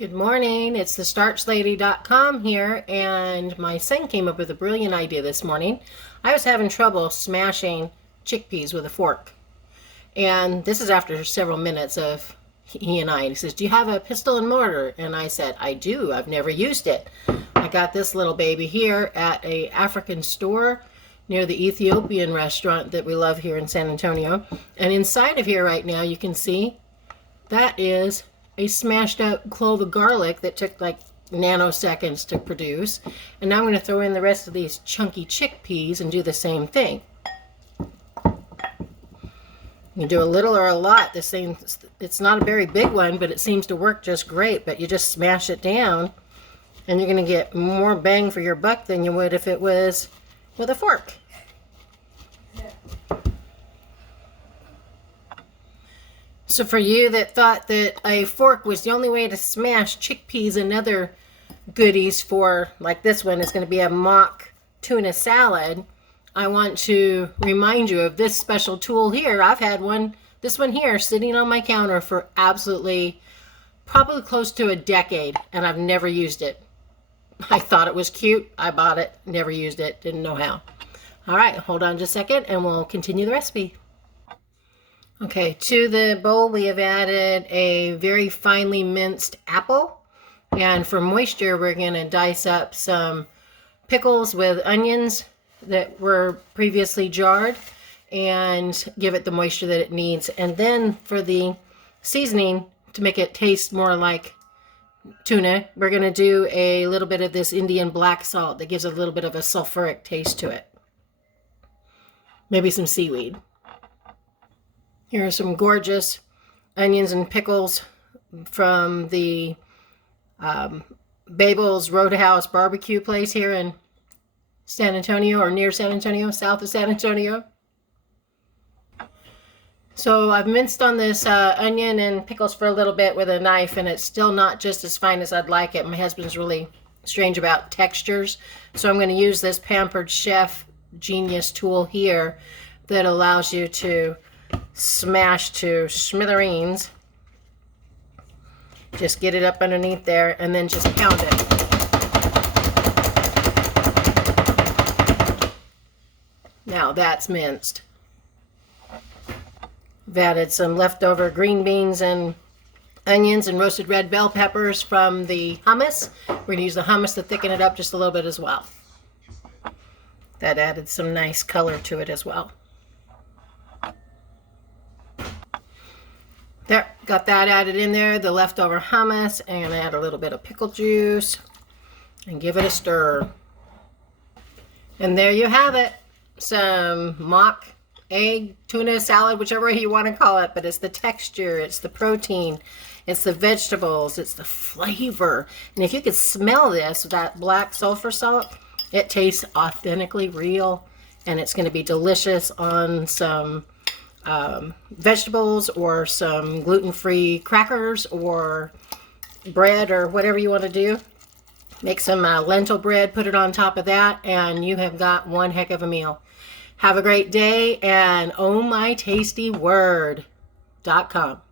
Good morning, it's the starchlady.com here, and my son came up with a brilliant idea this morning. I was having trouble smashing chickpeas with a fork, and this is after several minutes of he and I. He says, "Do you have a pestle and mortar?" And I said, "I do. I've never used it. I got this little baby here at a African store near the Ethiopian restaurant that we love here in San Antonio. And inside of here right now, you can see that is a smashed out clove of garlic that took like nanoseconds to produce. And now I'm going to throw in the rest of these chunky chickpeas and do the same thing. You do a little or a lot. This thing, it's not a very big one, but it seems to work just great. But you just smash it down and you're going to get more bang for your buck than you would if it was with a fork. So for you that thought that a fork was the only way to smash chickpeas and other goodies for, like this one is going to be a mock tuna salad, I want to remind you of this special tool here. I've had this one here sitting on my counter for probably close to a decade, and I've never used it. I thought it was cute. I bought it, never used it, didn't know how. All right, hold on just a second and we'll continue the recipe. Okay, to the bowl we have added a very finely minced apple, and for moisture we're going to dice up some pickles with onions that were previously jarred and give it the moisture that it needs. And then for the seasoning, to make it taste more like tuna, we're going to do a little bit of this Indian black salt that gives a little bit of a sulfuric taste to it. Maybe some seaweed. Here are some gorgeous onions and pickles from the Babel's Roadhouse barbecue place here in San Antonio, or near San Antonio, south of San Antonio. So I've minced on this onion and pickles for a little bit with a knife, and it's still not just as fine as I'd like it. My husband's really strange about textures, so I'm going to use this Pampered Chef Genius tool here that allows you to smash to smithereens. Just get it up underneath there and then just pound it. Now that's minced. I've added some leftover green beans and onions and roasted red bell peppers from the hummus. We're going to use the hummus to thicken it up just a little bit as well. That added some nice color to it as well. There, got that added in there, the leftover hummus, and add a little bit of pickle juice and give it a stir. And there you have it. Some mock egg tuna salad, whichever way you want to call it, but it's the texture, it's the protein, it's the vegetables, it's the flavor. And if you could smell this, that black sulfur salt, it tastes authentically real, and it's going to be delicious on some vegetables or some gluten-free crackers or bread or whatever you want to do. Make some lentil bread, put it on top of that, and you have got one heck of a meal. Have a great day, and ohmytastyword.com.